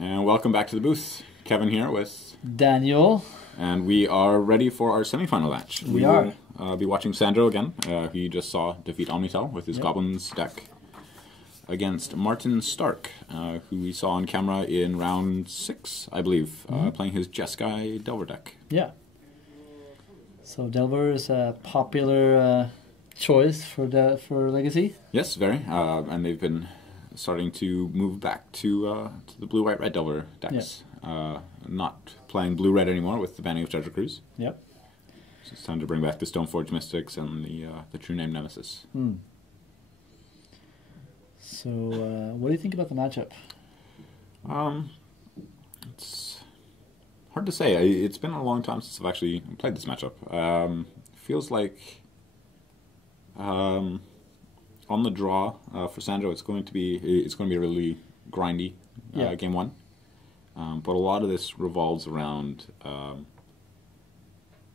And welcome back to the booth. Kevin here with Daniel. And we are ready for our semifinal match. We are. Will be watching Sandro again. He just saw defeat Omnitel with his Goblins deck against Martin Stark, who we saw on camera in round 6, I believe, playing his Jeskai Delver deck. Yeah. So Delver is a popular choice for Legacy. Yes, very. And they've been starting to move back to the blue-white-red Delver decks. Yeah. Not playing blue-red anymore with the banning of Treasure Cruise. Yep. So it's time to bring back the Stoneforge Mystics and the True Name Nemesis. So, what do you think about the matchup? It's hard to say. It's been a long time since I've actually played this matchup. Feels like on the draw for Sandro, it's going to be a really grindy game one. But a lot of this revolves around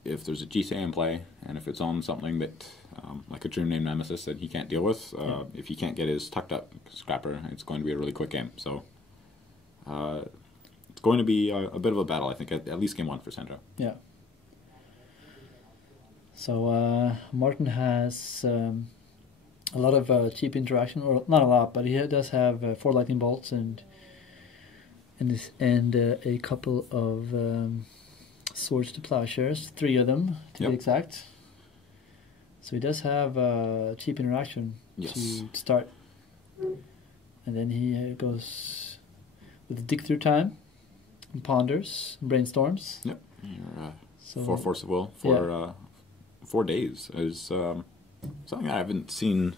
if there's a GCA in play, and if it's on something that, like a True Name Nemesis that he can't deal with, if he can't get his tucked up scrapper, it's going to be a really quick game. So it's going to be a bit of a battle, I think, at least game one for Sandro. Yeah. So Martin has a lot of cheap interaction, or not a lot, but he does have 4 lightning bolts and a couple of swords to plowshares, 3 of them to be exact. So he does have cheap interaction to start, and then he goes with dig through time, and ponders, and brainstorms. Yep. For Force of Will for 4 days is something I haven't seen.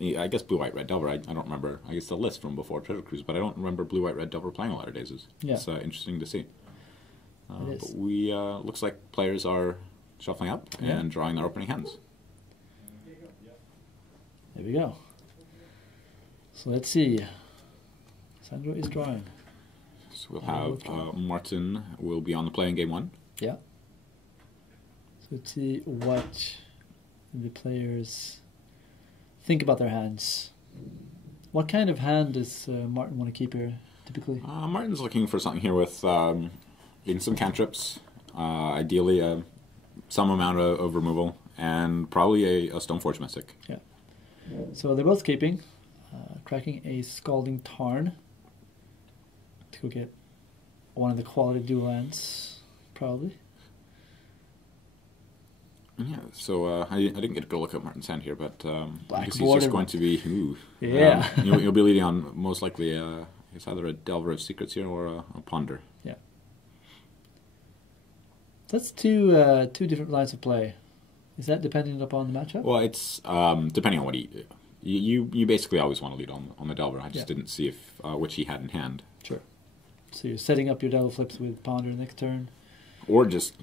I guess blue-white-red Delver. I don't remember. I guess the list from before Treasure Cruise, but I don't remember blue-white-red Delver playing a lot of days. It's interesting to see. But we looks like players are shuffling up and drawing their opening hands. There we go. So let's see. Sandro is drawing. So we'll have Martin will be on the play in game 1. Yeah. So let's see what the players think about their hands. What kind of hand does Martin want to keep here, typically? Martin's looking for something here with in some cantrips, ideally some amount of removal, and probably a Stoneforge Mystic. Yeah. So they're both keeping, cracking a Scalding Tarn to go get one of the quality dual lands, probably. Yeah, so I didn't get a good look at Martin's hand here, but I guess he's border. just going to be... you'll be leading on most likely it's either a Delver of Secrets here or a Ponder. Yeah. That's two different lines of play. Is that dependent upon the matchup? Well, it's depending on what you basically always want to lead on the Delver. I just didn't see if which he had in hand. Sure. So you're setting up your Delver flips with Ponder next turn? Or just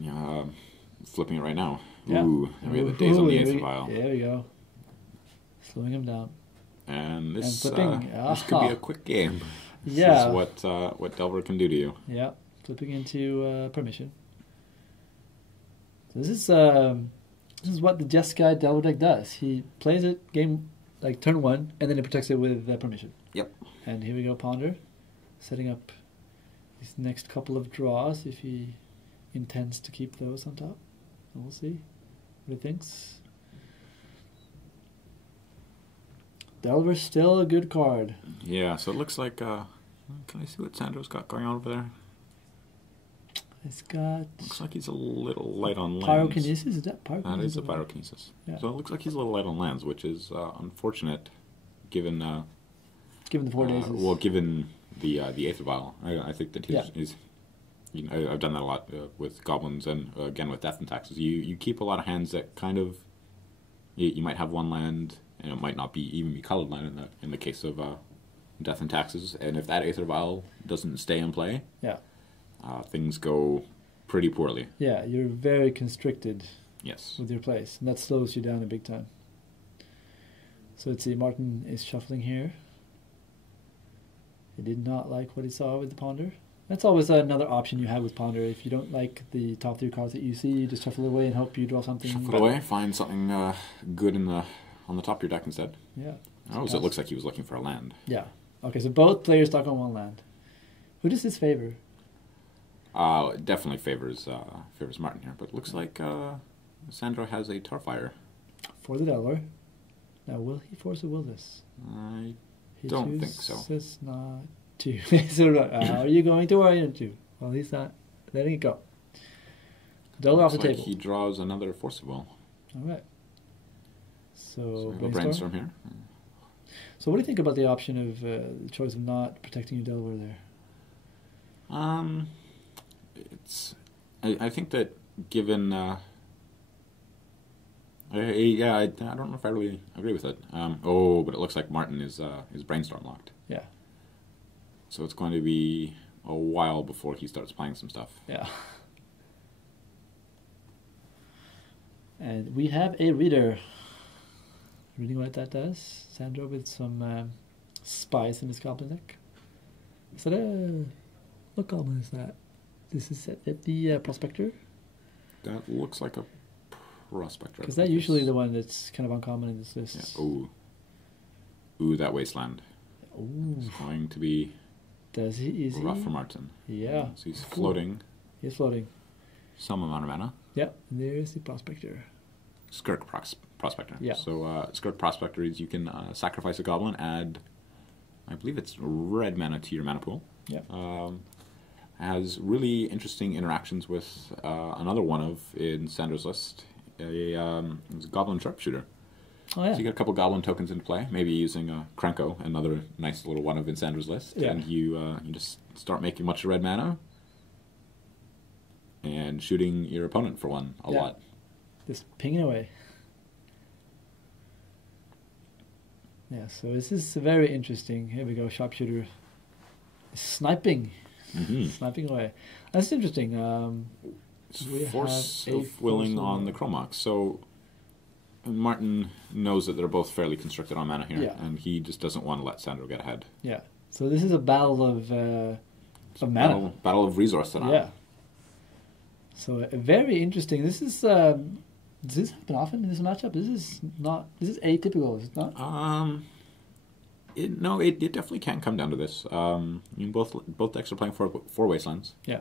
flipping it right now. Yeah. Ooh, and we have the days on the Aether Vial. There we go. Slowing him down. And this flipping. This could be a quick game. This is what Delver can do to you. Yeah, flipping into permission. So this is what the Jeskai Delver deck does. He plays it turn 1, and then he protects it with permission. Yep. And here we go, Ponder, setting up these next couple of draws if he intends to keep those on top. We'll see what he thinks. Delver's still a good card. Yeah, so it looks like... can I see what Sandro's got going on over there? It's got... Looks like he's a little light on lands. Pyrokinesis? Is that pyrokinesis? That is a pyrokinesis. Yeah. So it looks like he's a little light on lands, which is unfortunate given... given the 4 days. Well, given the Aether Vial. I think that he's I've done that a lot with Goblins and, again, with Death and Taxes. You keep a lot of hands that kind of... You might have one land, and it might not even be colored land in the case of Death and Taxes. And if that Aether Vial doesn't stay in play, things go pretty poorly. Yeah, you're very constricted with your plays, and that slows you down a big time. So let's see, Martin is shuffling here. He did not like what he saw with the Ponder. That's always another option you have with Ponder. If you don't like the top 3 cards that you see, you just shuffle it away and hope you draw something. Shuffle it away, find something good on the top of your deck instead. Yeah. Oh, so it looks like he was looking for a land. Yeah. Okay, so both players stuck on one land. Who does this favor? It definitely favors Martin here, but it looks like Sandro has a Tarfire. For the Delver. Now, will he force or will this? I don't think so. It's not to. So, are you going to or are you not to? Well, he's not letting it go. Delver off the table. He draws another Force of Will. All right. So brainstorm here. So what do you think about the option of the choice of not protecting your Delver there? I think that given I don't know if I really agree with it. But it looks like Martin is brainstorm locked. Yeah. So it's going to be a while before he starts playing some stuff. Yeah. And we have a reader. Reading what that does. Sandro with some spice in his goblin deck. Is that what goblin is that? This is at the Prospector? That looks like a Prospector. Because that's usually the one that's kind of uncommon in this list. Yeah. Ooh, that Wasteland. Ooh. It's going to be rough for Martin. Yeah. So he's floating. He's floating. Some amount of mana. Yeah, and there's the Prospector. Skirk Prospector. Yeah. So Skirk Prospector is you can sacrifice a goblin, add, I believe it's red mana to your mana pool. Yeah. Has really interesting interactions with another one of in Sandro's list, it's a Goblin Sharpshooter. Oh yeah. So you get a couple Goblin tokens into play, maybe using Krenko, another nice little one of in Sandra's list, and you just start making much red mana and shooting your opponent for one a lot. Just pinging away. Yeah, so this is very interesting. Here we go, Sharpshooter. Sniping. Mm-hmm. Sniping away. That's interesting. Force of Willing on the Chromox. So Martin knows that they're both fairly constricted on mana here, and he just doesn't want to let Sandro get ahead. Yeah. So this is a battle of mana. Battle of resource tonight. Yeah. So very interesting. This is does this happen often in this matchup? This is atypical, is it not? It definitely can come down to this. I mean, both decks are playing four Wastelands. Yeah.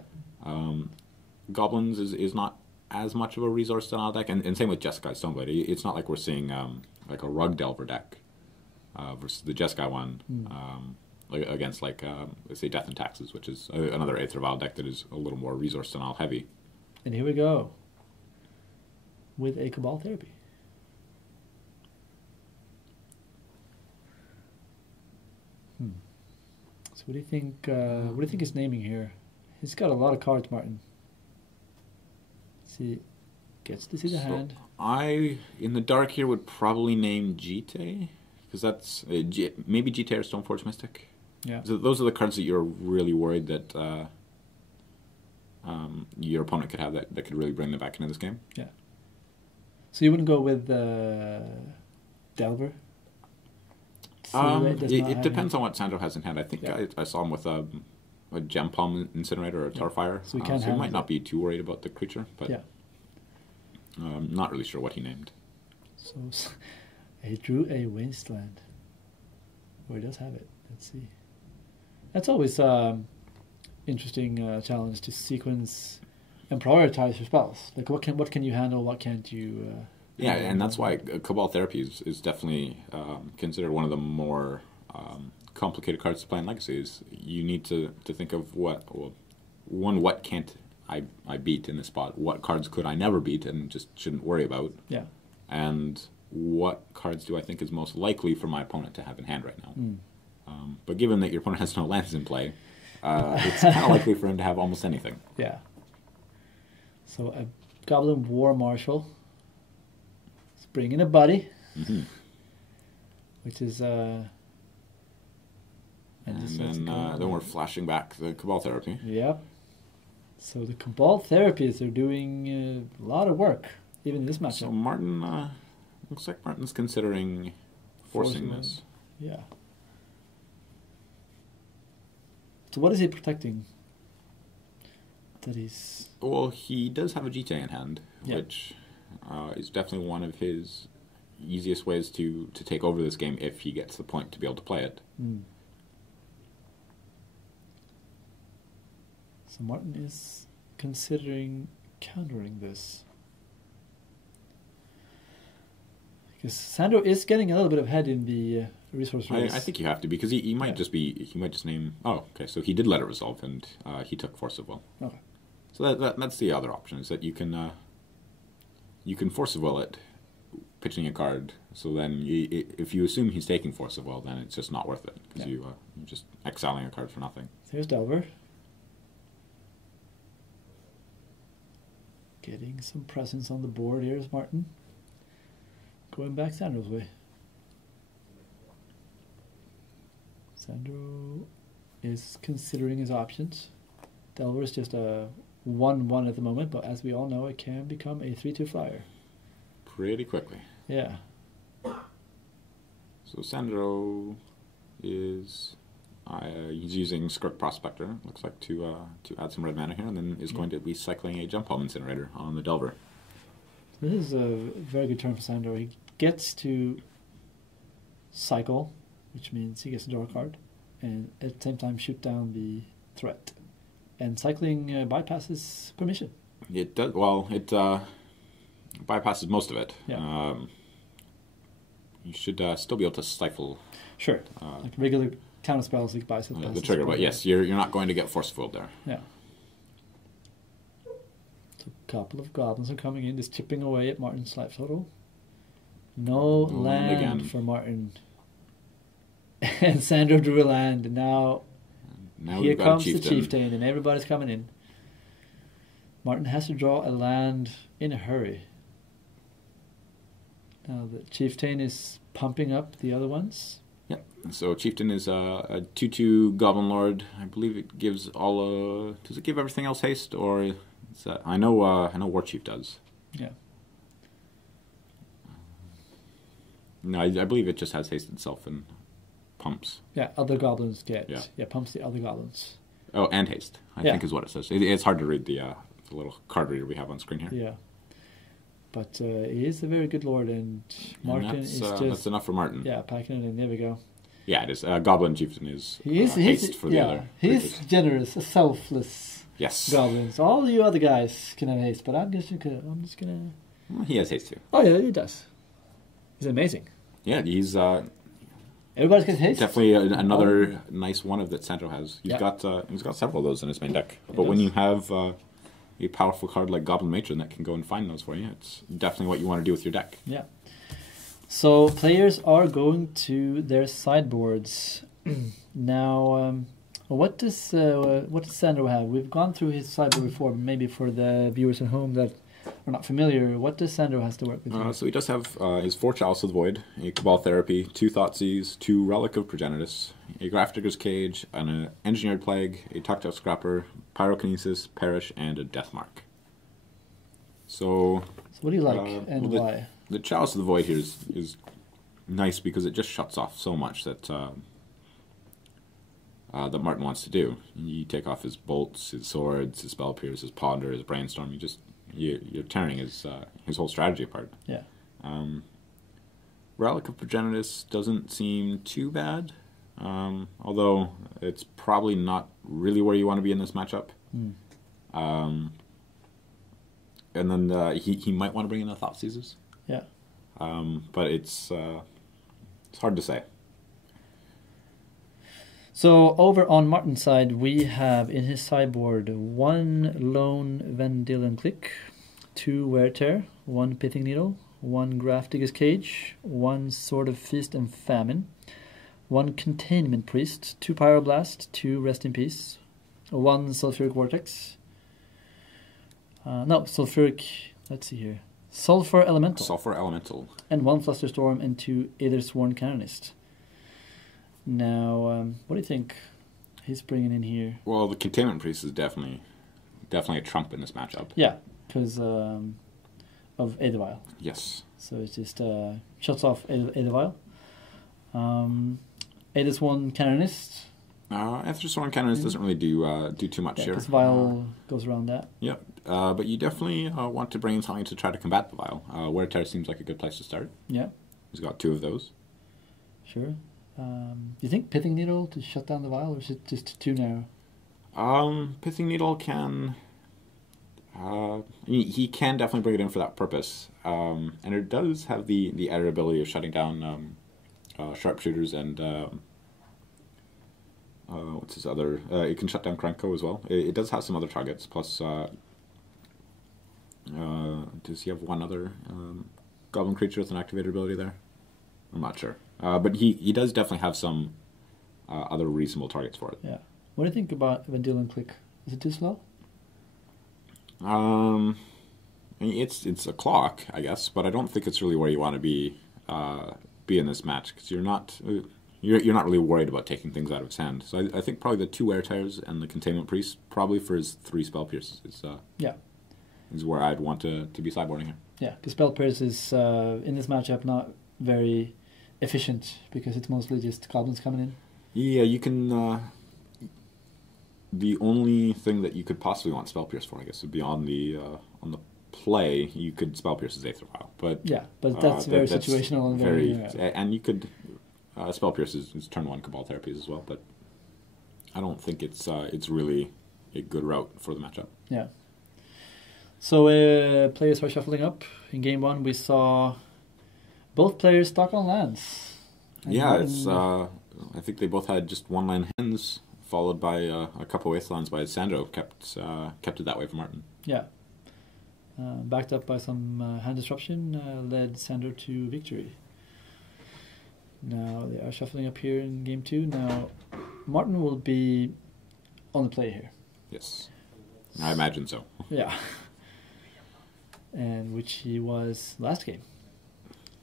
Goblins is not as much of a resource denial deck, and same with Jeskai Stoneblade. It's not like we're seeing like a Rug Delver deck versus the Jeskai one against let's say Death and Taxes, which is another Aether Vial deck that is a little more resource denial heavy. And here we go with a Cabal Therapy. So what do you think? What do you think he's naming here? He's got a lot of cards, Martin. See, gets to see the hand. I in the dark here would probably name Jite, because that's maybe Jite or Stoneforge Mystic. Yeah. So those are the cards that you're really worried that your opponent could have that could really bring them back into this game. Yeah. So you wouldn't go with Delver? It depends on what Sandro has in hand. I think I saw him with a Gem Palm Incinerator or a Tarfire. So he might not be too worried about the creature, but I'm not really sure what he named. So he drew a Wasteland. Or he does have it. Let's see. That's always interesting challenge to sequence and prioritize your spells. Like what can you handle, what can't you... and that's why Cabal Therapy is definitely considered one of the more complicated cards to play in Legacies. You need to think of what can't I beat in this spot? What cards could I never beat and just shouldn't worry about? Yeah. And what cards do I think is most likely for my opponent to have in hand right now? But given that your opponent has no lands in play, it's kind of likely for him to have almost anything. Yeah. So a Goblin War Marshal. Let's bring in a buddy. Mm-hmm. Which is... and then we're flashing back the Cabal Therapy. Yep. So the Cabal Therapies are doing a lot of work, even in this matchup. So Martin, looks like Martin's considering forcing this. Yeah. So what is he protecting? That he's... Well, he does have a GT in hand, which is definitely one of his easiest ways to take over this game if he gets the point to be able to play it. So Martin is considering countering this. Because Sandro is getting a little bit ahead in the resource race. I think you have to, because he might just name. Oh, okay. So he did let it resolve, and he took Force of Will. Okay. So that's the other option, is that you can Force of Will it, pitching a card. So then, if you assume he's taking Force of Will, then it's just not worth it, because you're just exiling a card for nothing. So here's Delver. Getting some presence on the board. Here's Martin. Going back Sandro's way. Sandro is considering his options. Delver is just a 1/1 at the moment, but as we all know, it can become a 3/2 flyer. Pretty quickly. Yeah. So Sandro is he's using Skirk Prospector, looks like, to add some red mana here, and then is going to be cycling a Jump Home Incinerator on the Delver. This is a very good turn for Sandro. He gets to cycle, which means he gets to draw a card, and at the same time shoot down the threat. And cycling bypasses permission. It does. Well, it bypasses most of it. Yeah. You should still be able to stifle. Sure. Like regular counter spells, like bypass the trigger, but yes, you're not going to get Force Filled there. Yeah. So a couple of goblins are coming in, just chipping away at Martin's life total. No land again for Martin. And Sandro drew a land, and now here comes the chieftain, and everybody's coming in. Martin has to draw a land in a hurry. Now the chieftain is pumping up the other ones. Yeah. So chieftain is a 2/2 Goblin Lord. I believe it gives all. Does it give everything else haste, or is that? I know War Chief does. Yeah. No, I believe it just has haste itself and pumps. Yeah, other goblins get. Yeah, pumps the other goblins. Oh, and haste, I think is what it says. It's hard to read the little card reader we have on screen here. Yeah. But he is a very good lord, and Martin is just... That's enough for Martin. Yeah, packing it in. There we go. Yeah, it is. Goblin Chieftain is haste for the other. He's generous, a selfless goblin. So all you other guys can have haste, but I'm just gonna... Well, he has haste too. Oh yeah, he does. He's amazing. Yeah, he's... Everybody's got haste. Definitely another nice one that Sandro has. He's got several of those in his main deck. But when you have a powerful card like Goblin Matron that can go and find those for you, it's definitely what you want to do with your deck. Yeah. So players are going to their sideboards now. What does Sandro have? We've gone through his sideboard before. Maybe for the viewers at home that are not familiar, what does Sandro has to work with? So he does have his 4 Chalice of the Void, a Cabal Therapy, 2 Thoughtseize, 2 Relic of Progenitus, a Grafdigger's Cage, an Engineered Plague, a Tactile Scrapper, Pyrokinesis, Perish, and a Deathmark. So what do you like and why? The Chalice of the Void here is nice because it just shuts off so much that that Martin wants to do. You take off his bolts, his swords, his spell pierce, his ponder, his brainstorm. You're tearing his whole strategy apart. Yeah. Relic of Progenitus doesn't seem too bad, although it's probably not really where you want to be in this matchup. And then he might want to bring in the Thoughtseizes. Yeah. But it's hard to say. So over on Martin's side, we have in his sideboard 1 Lone Vendilion Click, 2 Wear Tear, 1 Pithing Needle, 1 Grafdigger's Cage, 1 Sword of Feast and Famine, 1 Containment Priest, 2 Pyroblast, 2 Rest in Peace, 1 Sulfuric Vortex. Sulfuric, let's see here. Sulfur Elemental. And 1 Flusterstorm and 2 Aethersworn Canonist. Now, what do you think he's bringing in here? Well, the Containment Priest is definitely a trump in this matchup. Yeah, because of Aethervial. Yes. So it just shuts off Aethervial. Aethersworn Canonist. Aethersworn Canonist doesn't really do too much here. Because Vial goes around that. Yeah, but you definitely want to bring in something to try to combat the Vial. Wear Tear seems like a good place to start. Yeah. He's got 2 of those. Sure. Do you think Pithing Needle to shut down the Vial, or is it just too narrow? Pithing Needle can... he can definitely bring it in for that purpose. And it does have the added ability of shutting down sharpshooters and... what's his other... it can shut down Krenko as well. It does have some other targets, plus... does he have one other goblin creature with an activated ability there? I'm not sure. But he does definitely have some other reasonable targets for it. Yeah. What do you think about Vendilion Click? Is it too slow? I mean, it's a clock, I guess, but I don't think it's really where you want to be in this match, because you're not really worried about taking things out of his hand. So I think probably the 2 Wear Tears and the Containment Priest, probably for his 3 Spell Pierces, is where I'd want to be sideboarding here. Yeah, because Spell Pierce is, in this matchup, not very efficient, because it's mostly just goblins coming in. Yeah, you can... the only thing that you could possibly want Spell Pierce for, I guess, would be on the play. You could Spell Pierce his Aether Vial, but yeah, but that's very situational and very and you could Spell Pierce is turn 1 Cabal Therapies as well, but I don't think it's really a good route for the matchup. Yeah. So players are shuffling up. In game 1, we saw both players stock on lands. Yeah, it's I think they both had just 1-land hands, followed by a couple wastelands by Sandro. Kept it that way for Martin. Yeah. Backed up by some hand disruption, led Sandro to victory. Now they are shuffling up here in game 2. Now Martin will be on the play here. Yes, I imagine so. Yeah. And which he was last game.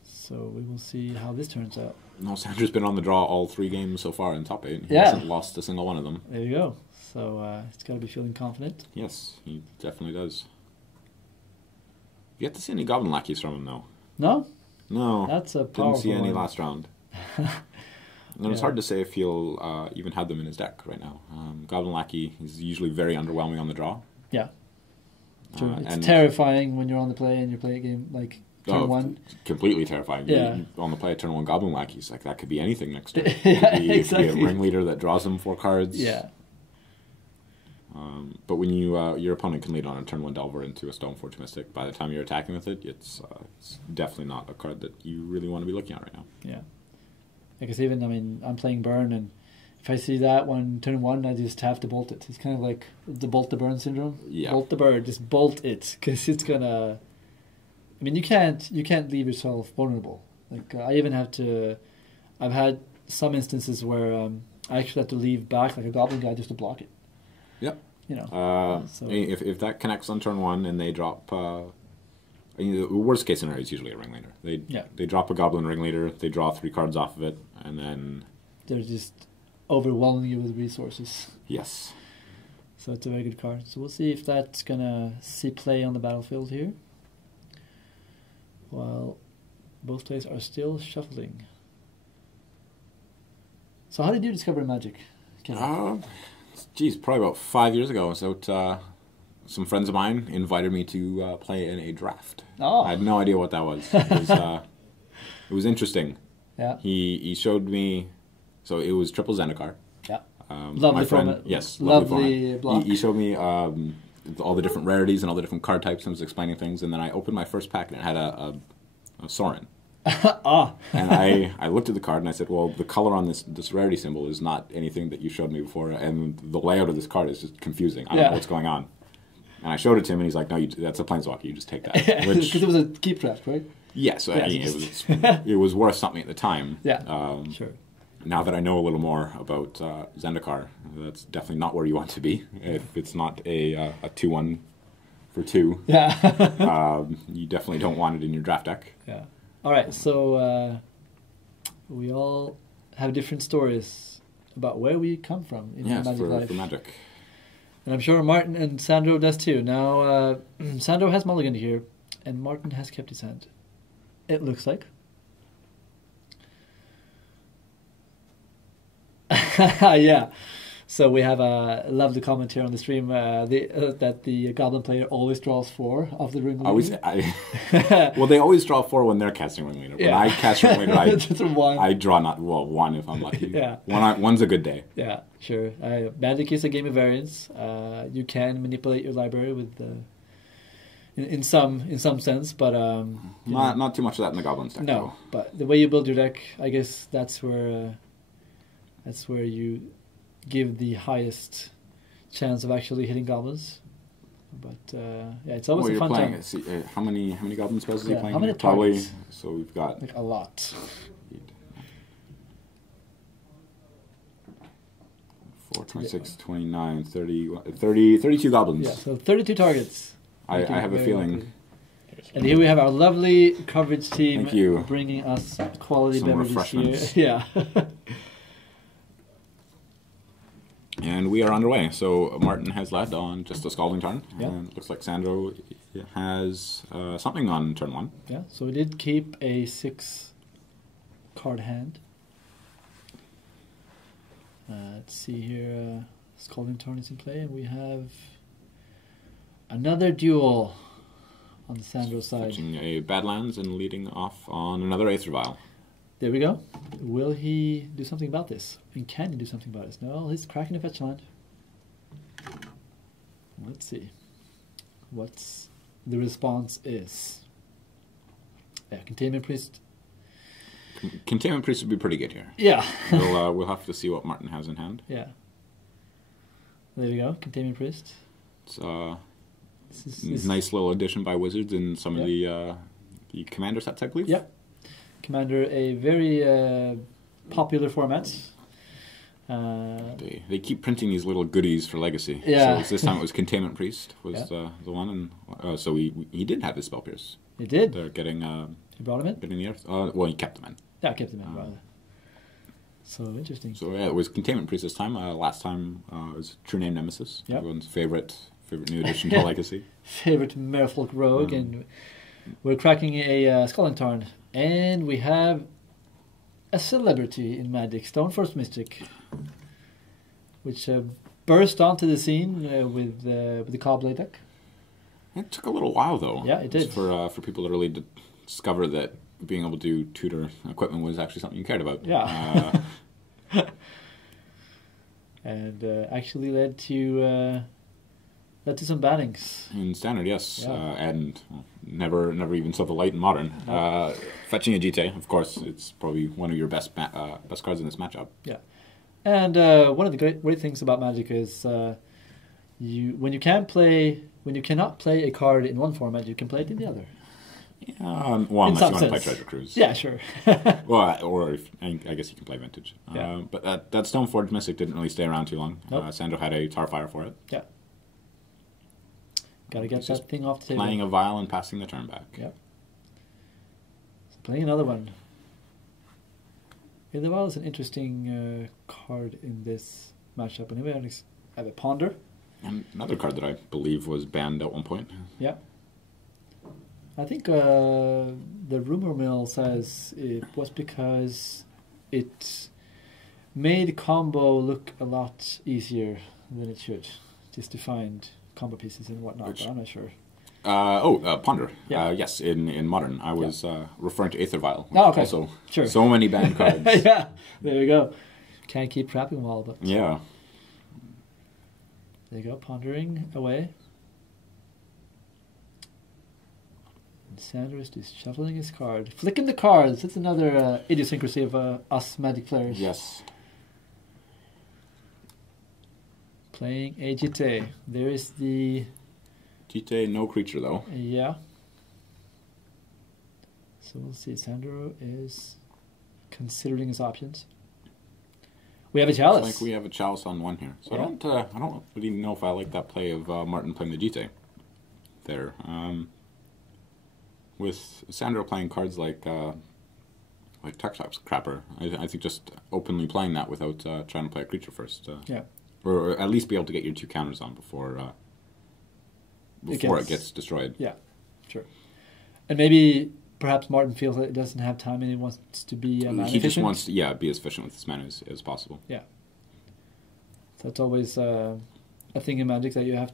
So we will see how this turns out. No, Sandro's been on the draw all 3 games so far in top 8. He Yeah. hasn't lost a single one of them. There you go. So he's got to be feeling confident. Yes, he definitely does. You get to see any Goblin Lackeys from him, though. No? No. That's a powerful Didn't see any one. last round. And it's hard to say if he'll even have them in his deck right now. Goblin Lackey is usually very underwhelming on the draw. Yeah. True. It's terrifying when you're on the play and you play a game like turn 1. Completely terrifying. Yeah. On the play turn 1 Goblin Lackeys, like that could be anything next turn. Yeah, it could be a ringleader that draws him 4 cards. Yeah. But when your opponent can lead on a turn 1 Delver into a Stoneforge Mystic, by the time you're attacking with it, it's definitely not a card that you really want to be looking at right now. Yeah. Because even, I mean, I'm playing Burn, and if I see that one turn 1, I just have to bolt it. It's kind of like the bolt the burn syndrome. Yeah. Bolt the bird, just bolt it, because it's gonna. I mean, you can't leave yourself vulnerable. Like I even have to. I've had some instances where I actually have to leave back like a goblin guy just to block it. Yep. You know. So if that connects on turn 1 and they drop. I mean, the worst case scenario is usually a ringleader. They drop a goblin ringleader, they draw 3 cards off of it, and then they're just overwhelming you with resources. Yes. So it's a very good card. So we'll see if that's gonna see play on the battlefield here. While both players are still shuffling. So how did you discover Magic? Geez, probably about 5 years ago. So some friends of mine invited me to play in a draft. Oh. I had no idea what that was. It was interesting. Yeah. He showed me. So it was triple Zendikar. Yeah. Lovely my friend, format. Yes. Lovely block. He showed me all the different rarities and all the different card types and was explaining things. And then I opened my first pack and it had a Sorin. And I looked at the card and I said, well, the color on this rarity symbol is not anything that you showed me before. And the layout of this card is just confusing. I don't know what's going on. And I showed it to him, and he's like, "No, that's a planeswalker. You just take that." Because it was a keep draft, right? Yes, I mean, it was worth something at the time. Yeah, sure. Now that I know a little more about Zendikar, that's definitely not where you want to be. If it's not a 2/1 for 2, you definitely don't want it in your draft deck. Yeah. All right, so we all have different stories about where we come from in Magic life. For Magic. And I'm sure Martin and Sandro does too. Now, Sandro has mulliganed here, and Martin has kept his hand. It looks like. Yeah. So we have a lovely comment here on the stream that the Goblin player always draws 4 of the Ring Leader. Well, they always draw 4 when they're casting Ring Leader. When I cast Ring Leader, I draw 1 if I'm lucky. Yeah. One's a good day. Yeah, sure. Magic is a game of variance. You can manipulate your library with in some sense, but not too much of that in the Goblins deck. No, though. but the way you build your deck, I guess that's where you give the highest chance of actually hitting Goblins. But yeah, it's always a fun time. How many Goblin spells is he playing? How many Probably. targets? So we've got like a lot. 4, 26, 29, 30, 32 Goblins. Yeah, so 32 targets. I have a feeling. Likely. And here we have our lovely coverage team. Thank you. Bringing us quality Some beverages refreshments. here. Yeah. And we are underway. So Martin has led on just a Scalding turn. Yeah. And it looks like Sandro has something on turn 1. Yeah, so we did keep a 6 card hand. Let's see here. Scalding turn is in play, and we have another duel on the Sandro side. Fetching a Badlands and leading off on another Aether Vial. There we go. Will he do something about this? And can he do something about this? No, he's cracking a fetch land. Let's see. What's the response is? Yeah, Containment Priest. Containment Priest would be pretty good here. Yeah. We'll have to see what Martin has in hand. Yeah. There we go. Containment Priest. It's nice little addition by Wizards in some of the Commander sets, I believe. Yep. Commander, a very popular format. They keep printing these little goodies for Legacy. Yeah. So this time it was Containment Priest was the one, and so he did have his Spell Pierce. He did. They're getting. He brought him in. Getting the Earth. Well, he kept them in. Yeah, I kept him in. Rather. So interesting. So yeah, it was Containment Priest this time. Last time it was True Name Nemesis. Yep. Everyone's favorite new addition to Legacy. Favorite Merfolk Rogue, and we're cracking a Scalding Tarn. And we have a celebrity in Magic, Stoneforge Mystic, which burst onto the scene with the Cobblade deck. It took a little while, though. Yeah, it did. For people to really discover that being able to tutor equipment was actually something you cared about. Yeah. And actually led to some bannings. In Standard, yes. Yeah. And never even saw the light in Modern. No. Fetching a GT, of course, it's probably one of your best cards in this matchup. Yeah. And one of the great things about Magic is when you cannot play a card in one format, you can play it in the other. Yeah, well, unless you want to play Treasure Cruise. Yeah, sure. Well, I guess you can play Vintage. Yeah. But that Stoneforge Mystic didn't really stay around too long. Nope. Sandro had a Tarfire for it. Yeah. Got to get that thing off the table. Playing a Vial and passing the turn back. Yep. So playing another one. Yeah, the Vial is an interesting card in this matchup. And we have a Ponder. And another card that I believe was banned at one point. Yeah. I think the rumor mill says it was because it made combo look a lot easier than it should. Just to find combo pieces and whatnot, but I'm not sure. Ponder. Yeah. Yes, in Modern. I was referring to Aether Vial. Oh, okay. Also, sure. So many banned cards. Yeah, there we go. Can't keep trapping them all, but... Yeah. There you go, pondering away. And Sandro is just shuffling his card. Flicking the cards. That's another idiosyncrasy of us Magic players. Yes. Playing a GT. There is the... GT, no creature, though. Yeah. So we'll see. Sandro is considering his options. We have a Chalice. Looks like we have a Chalice on one here. So Yeah. I don't really know if I like that play of Martin playing the GT there. With Sandro playing cards like Tuxops Crapper, I think just openly playing that without trying to play a creature first. Yeah. Or at least be able to get your 2 counters on before it gets destroyed. Yeah, sure. And maybe perhaps Martin feels that he doesn't have time and he wants to be mana He just efficient. wants to be as efficient with his mana as possible. Yeah. So it's always a thing in Magic that you have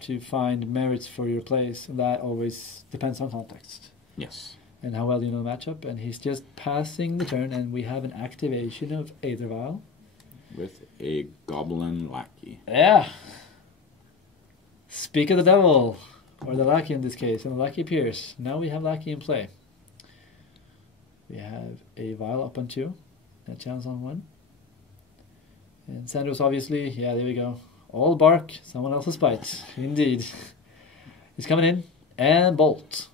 to find merits for your plays, and that always depends on context. Yes. And how well you know the matchup. And he's just passing the turn, and we have an activation of Aether Vial. With a Goblin Lackey. Yeah! Speak of the devil! Or the Lackey in this case, and the Lackey appears. Now we have Lackey in play. We have a Vial up on 2, and a chance on 1. And Sandro's obviously, yeah, there we go. All bark, someone else's bite. Indeed. He's coming in, and bolt.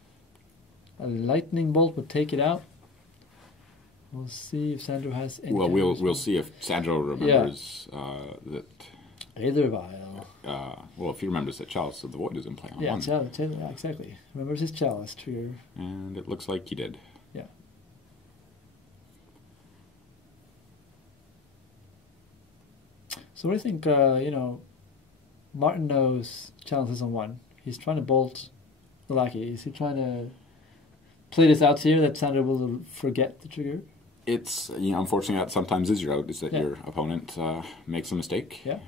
A lightning bolt would take it out. We'll see if Sandro has any. Well, we'll see if Sandro remembers that. Aether Vial. Well, if he remembers that Chalice of the Void is in play on 1. Chalice, yeah, exactly. Remembers his Chalice trigger. And it looks like he did. Yeah. So what do you think? Martin knows Chalice is on 1. He's trying to bolt the Lackey. Is he trying to play this out here that Sandro will forget the trigger? It's, unfortunately, that sometimes is your out, is that your opponent makes a mistake. Yeah.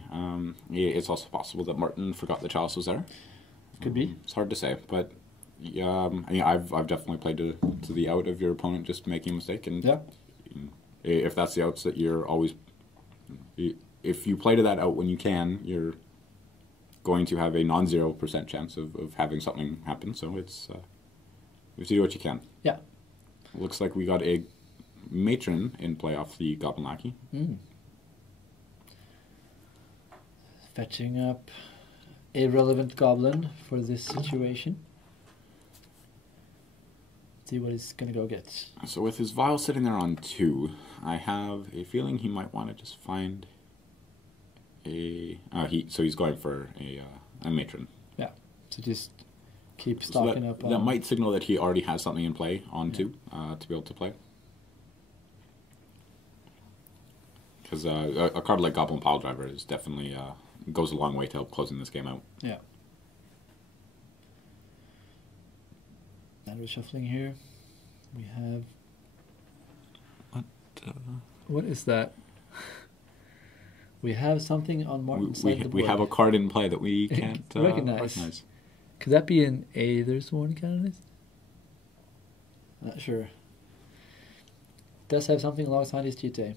It's also possible that Martin forgot the Chalice was there. Could be. It's hard to say, but I've definitely played to the out of your opponent just making a mistake, and if that's the outs that you're always, if you play to that out when you can, you're going to have a non-0% chance of having something happen. So it's you have to do what you can. Yeah. Looks like we got a Matron in play off the Goblin Lackey. Fetching up a relevant goblin for this situation. See what he's going to go get. So with his Vial sitting there on 2, I have a feeling he might want to just find a... so he's going for a Matron. Yeah, so just keep stocking up on... That might signal that he already has something in play on 2 to be able to play. Because a card like Goblin Piledriver is definitely goes a long way to help closing this game out. Yeah. And we're shuffling here. We have... What is that? We have something on Martin's side of the board. We have a card in play that we can't recognize. Could that be an Aethersworn Canonist? Not sure. Does have something alongside his GT.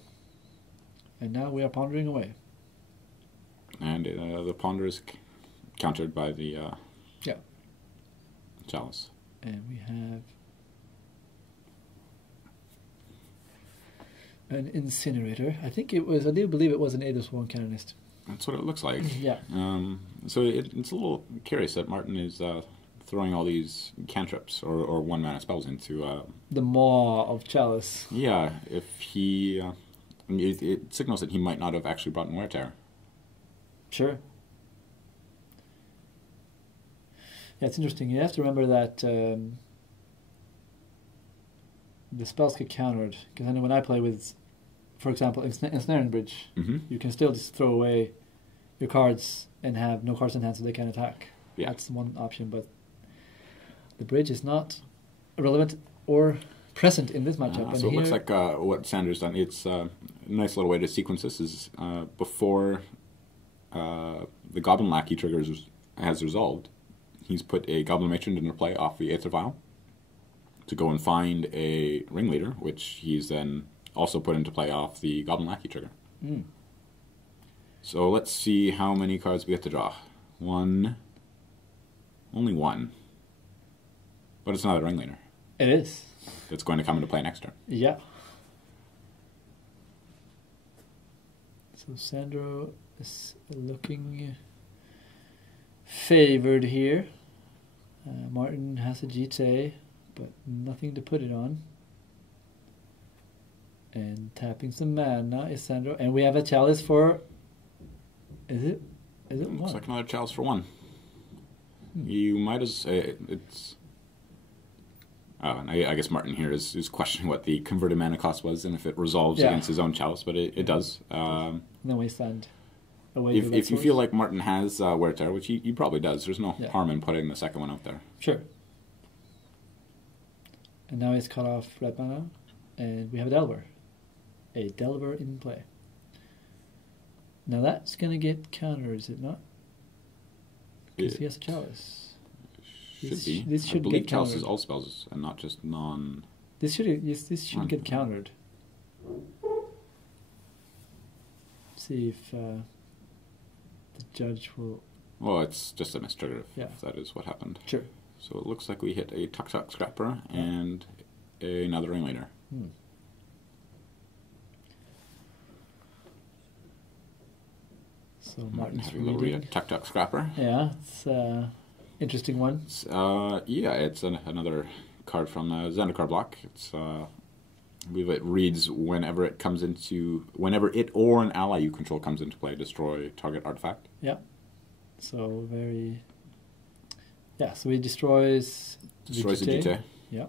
And now we are pondering away. And the ponder is countered by the Chalice. And we have an Incinerator. I do believe it was an Aethersworn Canonist. That's what it looks like. Yeah. So it's a little curious that Martin is throwing all these cantrips or 1-mana spells into... the maw of Chalice. Yeah, if he... it signals that he might not have actually brought in Wear Tear. Sure. Yeah, it's interesting. You have to remember that the spells get countered. Because I know when I play with, for example, Ensnaring Bridge, you can still just throw away your cards and have no cards in hand so they can't attack. Yeah. That's one option, but the bridge is not relevant or present in this matchup. So it looks like what Sandro's done. It's a nice little way to sequence this is before the Goblin Lackey triggers has resolved, he's put a Goblin Matron into play off the Aether Vial to go and find a Ringleader, which he's then also put into play off the Goblin Lackey trigger. So let's see how many cards we have to draw. Only one. But it's not a Ringleader. It is. That's going to come into play next turn. Yeah. So Sandro is looking favored here. Martin has a GT, but nothing to put it on. And tapping some mana is Sandro. And we have a Chalice for... Is it one? Looks like another Chalice for 1. You might as... it's... and I guess Martin here is questioning what the converted mana cost was and if it resolves against his own Chalice, but it does. No wasteland. If you feel like Martin has Wear Tear, which he probably does, there's no harm in putting the second one out there. Sure. And now he's cut off red mana, and we have a Delver. A Delver in play. Now that's going to get countered, is it not? Because he has a chalice. Should be. This should I believe get chalice countered. is all spells and not just non. This should get countered. See if the judge will. Well, it's just a mistrigger Yeah. if that is what happened. Sure. So it looks like we hit a Tuk-Tuk Scrapper and another Ringleader. So Martin's having a little read reading. of Tuk-Tuk Scrapper. Yeah, it's interesting one. Yeah, it's another card from the Zendikar block. It's I believe it reads whenever it or an ally you control comes into play, destroy target artifact. Yeah. So very. Yeah, so he destroys the Vegeta. Vegeta. Yeah.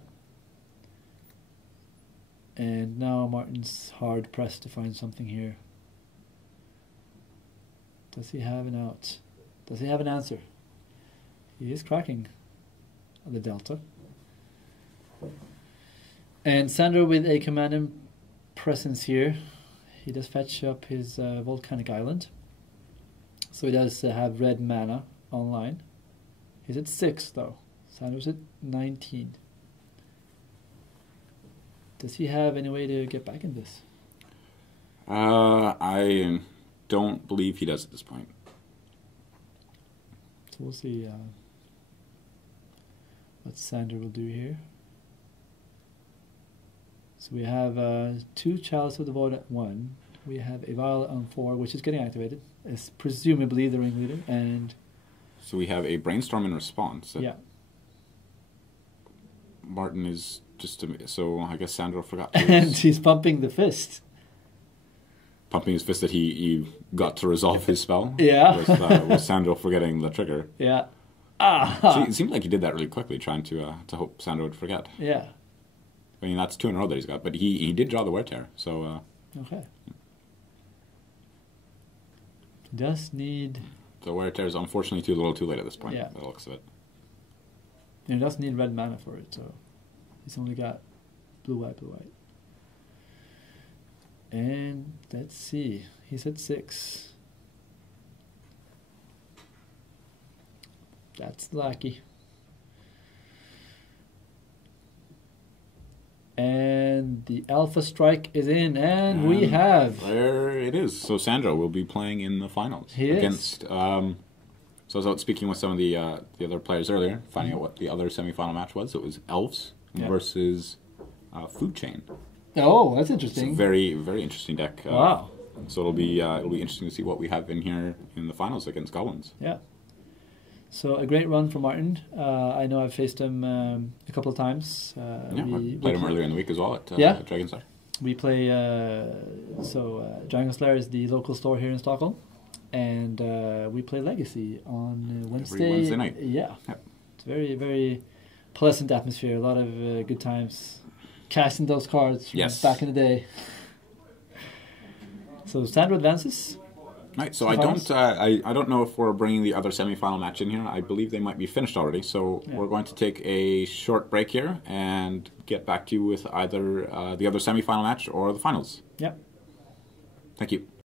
And now Martin's hard pressed to find something here. Does he have an out? Does he have an answer? He is cracking the Delta. And Sandro with a command presence here. He does fetch up his volcanic island. So he does have red mana online. He's at 6 though. Sandro's at 19. Does he have any way to get back in this? I don't believe he does at this point. So we'll see what Sandro will do here. So we have 2 Chalice of the Void at 1. We have a Vial on 4, which is getting activated. It's presumably the Ringleader. And so we have a Brainstorm in response. Yeah. Martin is just... So I guess Sandro forgot. And he's pumping the fist. Pumping his fist that he got to resolve his spell. Yeah. With Sandro forgetting the trigger. Yeah. So it seemed like he did that really quickly, trying to hope Sandro would forget. Yeah. I mean, that's 2 in a row that he's got, but he did draw the Wear Tear, so... Okay. He does need... The Wear Tear is unfortunately a little too late at this point, Yeah. by the looks of it. And he does need red mana for it, so... He's only got blue, white. And let's see. He's at 6. That's lucky. And the Alpha Strike is in, and we have... There it is. So Sandro will be playing in the finals. He against, so I was out speaking with some of the other players earlier, finding out what the other semi-final match was. It was Elves versus Food Chain. Oh, that's It's a interesting. very, very interesting deck. Wow. So it'll be interesting to see what we have in here in the finals against Goblins. Yeah. So a great run for Martin. I know I've faced him a couple of times. We played him earlier in the week as well at Dragonslayer. We play, Dragonslayer is the local store here in Stockholm. And we play Legacy on Wednesday. Every Wednesday night. Yeah. Yep. It's very, very pleasant atmosphere. A lot of good times. Casting those cards from back in the day. So Sandro advances. Right, so I don't know if we're bringing the other semi-final match in here. I believe they might be finished already. So we're going to take a short break here and get back to you with either the other semi-final match or the finals. Yep. Thank you.